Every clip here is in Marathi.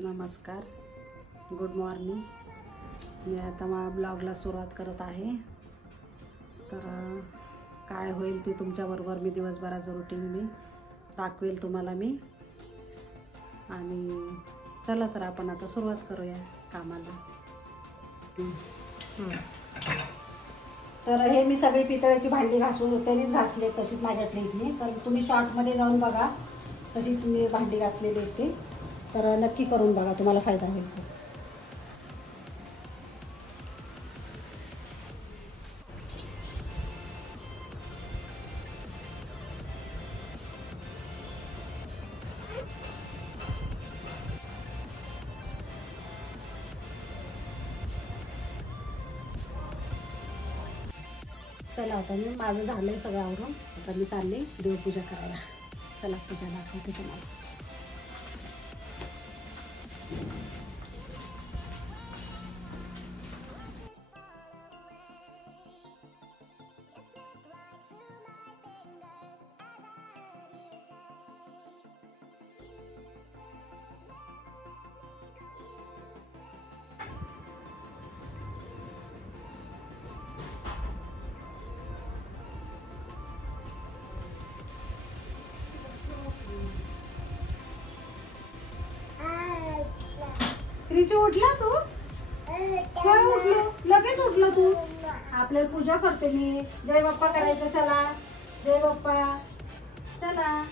नमस्कार, गुड मॉर्निंग. मी आता माझ्या ब्लॉगला सुरुवात करत आहे. तर काय होईल ते तुमच्याबरोबर मी दिवसभराचं रुटीन मी दाखवेल तुम्हाला मी. आणि चला तर आपण आता सुरुवात करूया कामाला. तर हे मी सगळी पितळेची भांडी घासून त्यांनीच घासले, तशीच माझ्या ट्रीटने. तर तुम्ही शॉर्टमध्ये जाऊन बघा कशी तुम्ही भांडी घासलेली ते, तर नक्की करून बघा, तुम्हाला फायदा होईल. चला आता मी माझं झालंय सगळं आवरून, आता मी चालले देवपूजा करायला. चला पूजा दाखवते तुम्हाला. त्रिशू उठला तू? काय उठलो? लगेच उठला तू? आपल्याला पूजा करते मी. जय बाप्पा करायचं. चला जय बाप्पा. चला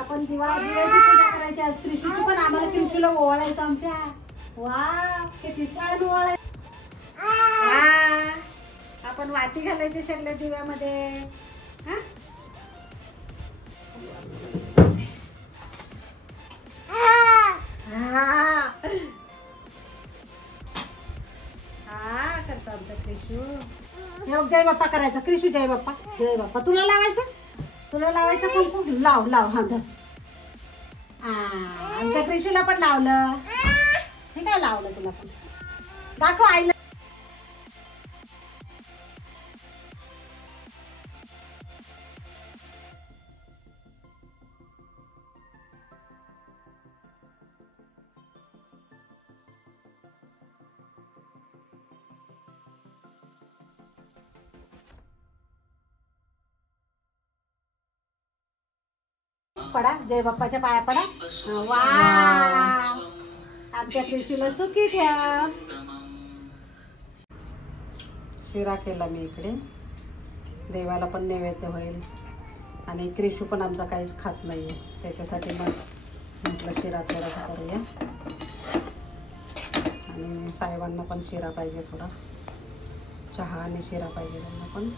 आपण दिवाळीची पूजा करायची आज. त्रिशूची पण आम्हाला त्रिशूला ओवाळायचं आमच्या. वा किती छान ओवाळाय. आपण वाती घालायची सगळ्या दिव्यामध्ये. करता आमचा क्रिशू. जय बाप्पा करायचा. क्रिशू जय बाप्पा. जय बाप्पा. तुला लावायचं कुंकू. लाव हा धर. आमच्या क्रिशूला पण लावलं. हे काय लावलं तुला पण? दाखव आईला. पडा जय बाप्पाच्या पाया पडा. वा आमच्या क्रिशूला सुखी ठेव. शिरा केला मी इकडे, देवाला पण नैवेद्य होईल. आणि क्रिशू पण आमचा काहीच खात नाहीये, त्याच्यासाठी मग म्हटलं शिरा थोडासा करूया. आणि साहेबांना पण शिरा पाहिजे, थोडा चहा आणि शिरा पाहिजे त्यांना पण.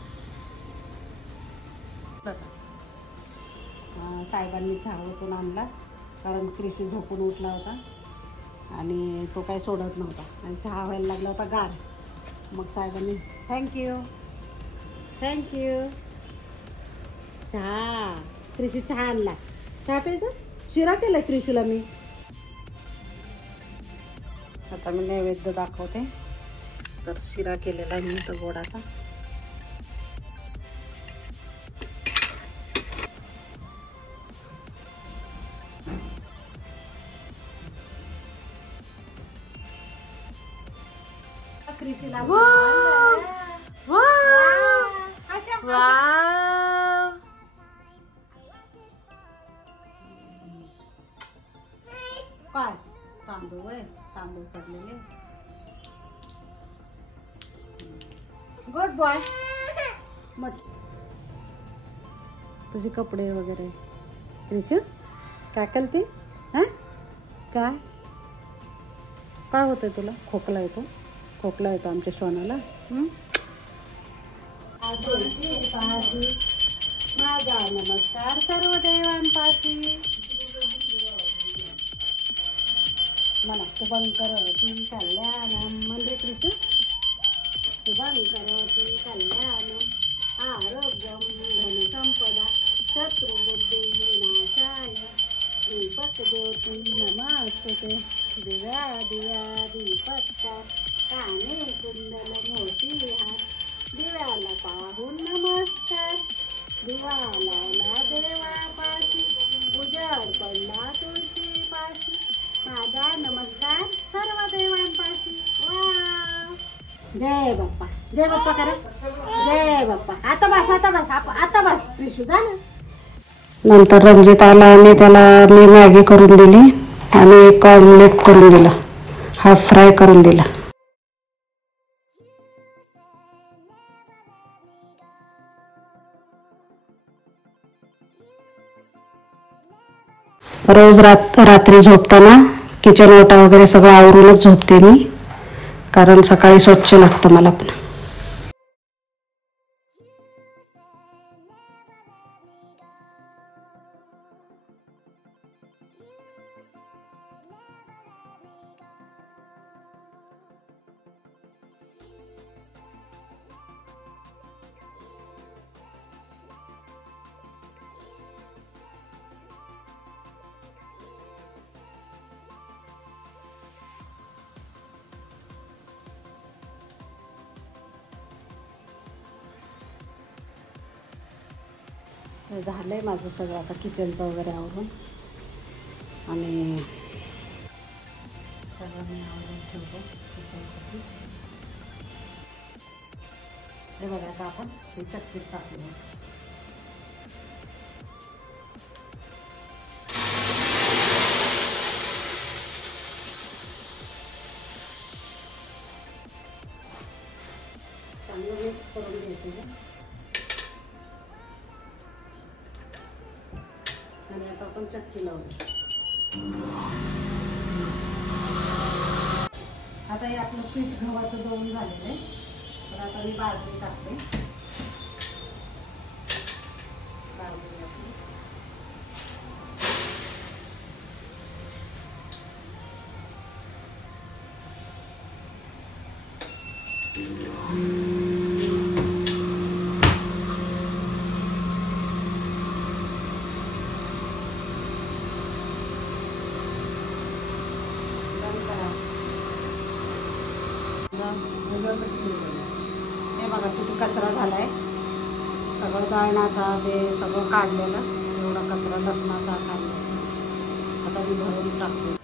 साहेबांनी चहा ओतून आणला, कारण क्रिशू झोपून उठला होता आणि तो काही सोडत नव्हता आणि चहा व्हायला लागला होता गार. मग साहेबांनी थँक्यू चहा. क्रिशू चहा आणला. चहा प्यायचा. शिरा केला क्रिशूला मी. आता मी नैवेद्य दाखवते. तर शिरा केलेला मी तर गोडाचा. काय तांदूळ पडलेले. Good boy. मग तुझे कपडे वगैरे. क्रिशू काय करते? काय होतंय तुला? खोकला येतो आमच्या सोनाला. माझा नमस्कार सर्व देवांपाशी. मला शुभंकरोति कल्याणम. म्हणजे क्रिशू शुभंकरोति कल्याणम. आरोग्यम धनसंपदा शत्रुबुद्धी विनाशाय. दीपक ज्योती नमस्तुते. दिव्या दीपककार. काने कुंडल मोतीहार. दिव्याला पाहून नमस्कार. दिवा लावला देवापाशी. उजाड पडला तुळशी पाशी. माझा जय बाप्पा करा. जय बाप्पा. आता बस प्रिशू झालं. नंतर रणजित आला आणि त्याला मी मॅगी करून दिली आणि एक ऑमलेट करून दिला, हाफ फ्राय करून दिला. रोज रात्री झोपताना किचन ओटा वगैरे सगळं आवरूनच झोपते मी, कारण सकाळी स्वच्छ लागतं मला पण. झालंय माझं सगळं आता किचनचं वगैरे आवरून, आणि सगळं मी आवरून ठेवलं किचनचं. हे बघा आता आपण हे चक्कीत टाकलं. चांगलं मिक्स करून घ्यायचं आणि आता आपण चक्की लावली. आता हे आपलं पीठ गव्हाचं दळून झालेलं आहे, तर आता मी बाजरी टाकते. बाजरी आपली हे बघा किती कचरा झालाय. सगळं दळणाचा ते सगळं काढलेलं, एवढा कचरा लसणाचा काढलेला. आता मी भरून टाकते.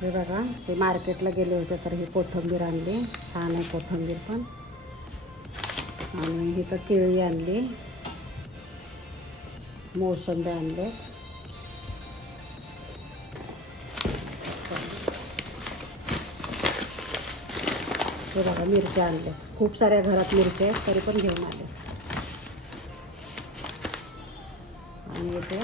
हे बघा, ते मार्केटला गेले होते तर ही कोथिंबीर आणली. छान आहे कोथिंबीर पण. आणि इथं केळी आणली, मोसंबी आणले. हे बघा मिरच्या आणल्या. खूप साऱ्या घरात मिरच्या आहेत तरी पण घेऊन आले. आणि इथे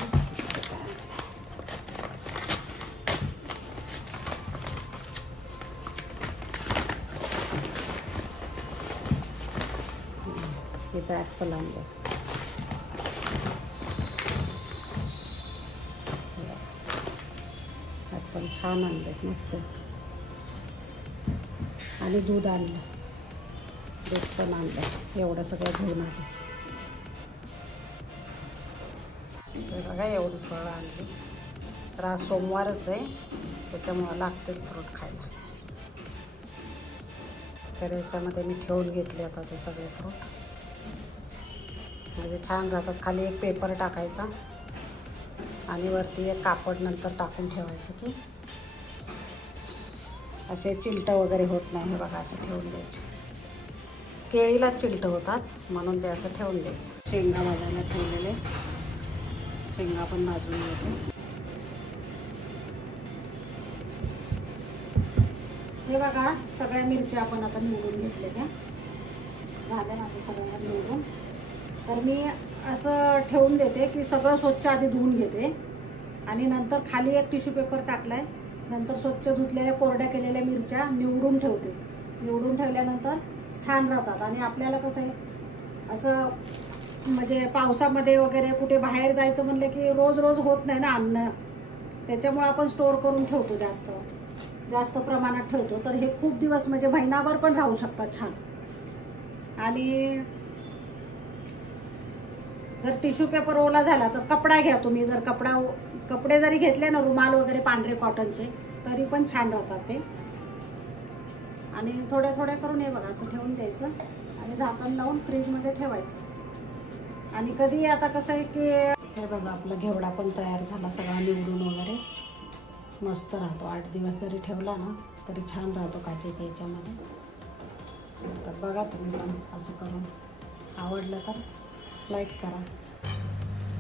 इथं ॲपल आणलं. ॲपल छान आणलेत, मस्त. आणि दूध आणलं, दूध पण आणलं. एवढं सगळं घेऊन आलं. बघा एवढी फळं आणली. तर आज सोमवारच आहे, त्याच्यामुळं लागते फ्रूट खायला. तर याच्यामध्ये मी ठेवून घेतले आता ते सगळे फ्रूट, म्हणजे छान राहतात. खाली एक पेपर टाकायचा आणि वरती एक कापड नंतर टाकून ठेवायचं की असे चिलटं वगैरे होत नाही. हे बघा असं ठेवून द्यायचे. केळीला चिलटं होतात म्हणून ते असं ठेवून द्यायचं. शेंगा भाजायला ठेवलेले शेंगा पण भाजून घेते. हे बघा सगळ्या मिरच्या आपण आता निवडून घेतलेल्या झाल्या ना सगळ्यांना निवडून. तर मी असं ठेवून देते की सगळं स्वच्छ आधी धुवून घेते आणि नंतर खाली एक टिश्यू पेपर टाकलाय. नंतर स्वच्छ धुतलेल्या कोरड्या केलेल्या मिरच्या निवडून ठेवते. निवडून ठेवल्यानंतर छान राहतात. आणि आपल्याला कसं आहे असं म्हणजे पावसामध्ये वगैरे कुठे बाहेर जायचं म्हणलं की रोज रोज होत नाही ना अन्न. त्याच्यामुळे आपण स्टोर करून ठेवतो, जास्त प्रमाणात ठेवतो. तर हे खूप दिवस म्हणजे महिनाभर पण राहू शकतात छान. आणि जर टिश्यू पेपर ओला झाला तर कपडा घ्या तुम्ही. जर कपडे जरी घेतले ना रुमाल वगैरे पांढरे कॉटनचे तरी पण छान राहतात ते. आणि थोड्या थोड्या करून हे बघा असं ठेवून द्यायचं आणि झाकण लावून फ्रीजमध्ये ठेवायचं. आणि कधी आता कसं आहे की हे बघा आपला घेवडा पण तयार झाला सगळा निवडून वगैरे. मस्त राहतो. 8 दिवस जरी ठेवला ना तरी छान राहतो काचेच्या याच्यामध्ये. तर बघा तुम्ही पण असं करून. आवडलं तर लाईक करा.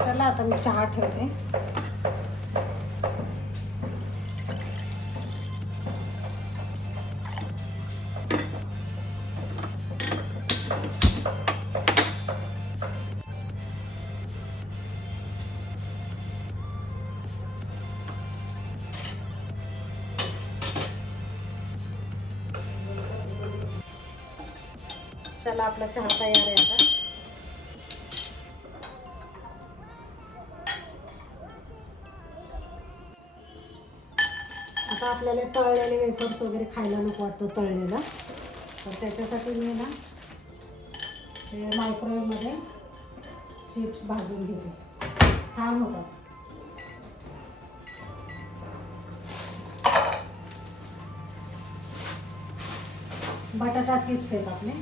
चला आता मी चहा ठेवते. चला आपला चहा तयार आहे आता. आता आपल्याला तळलेले वेफर्स वगैरे खायला नको वाटतं तळलेलं. तर त्याच्यासाठी मी ना हे मायक्रोवेव्हमध्ये चिप्स भाजून घेते. छान होतात. बटाटा चिप्स आहेत आपले.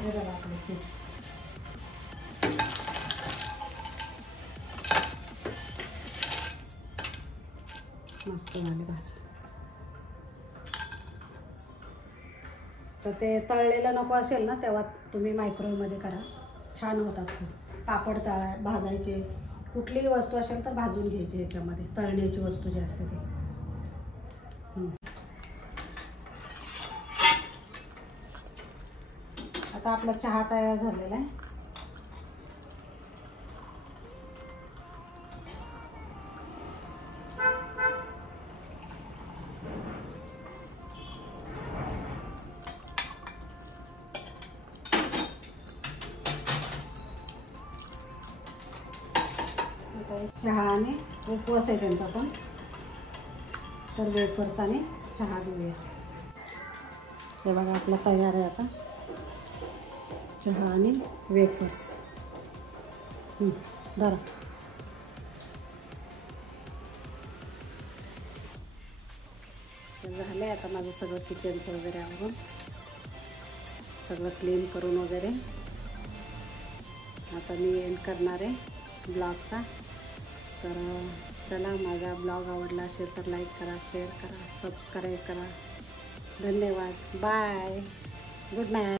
हे बघा आपले चिप्स. मस्त झाले भाजी. तर ते तळलेलं नको असेल ना तेव्हा तुम्ही मायक्रोवेव्हमध्ये करा. छान होतात खूप. पापड भाजायचे कुठलीही वस्तू असेल तर भाजून घ्यायची याच्यामध्ये. तळण्याची वस्तू जी असते ती. आता आपला चहा तयार झालेला आहे. चहा आणि उपवास आहे त्यांचा पण. तर वेफर्स आणि चहा देऊया. हे बघा आपला तयार आहे आता चहा आणि वेफर्स. धरा. झालं आहे आता माझं सगळं किचनचं वगैरे आवरून सगळं क्लीन करून वगैरे. आता मी एंड करणार आहे ब्लॉगचा. तर चला माझा ब्लॉग आवडला असेल तर लाईक करा, शेअर करा, सबस्क्राईब करा. धन्यवाद. बाय. Good night.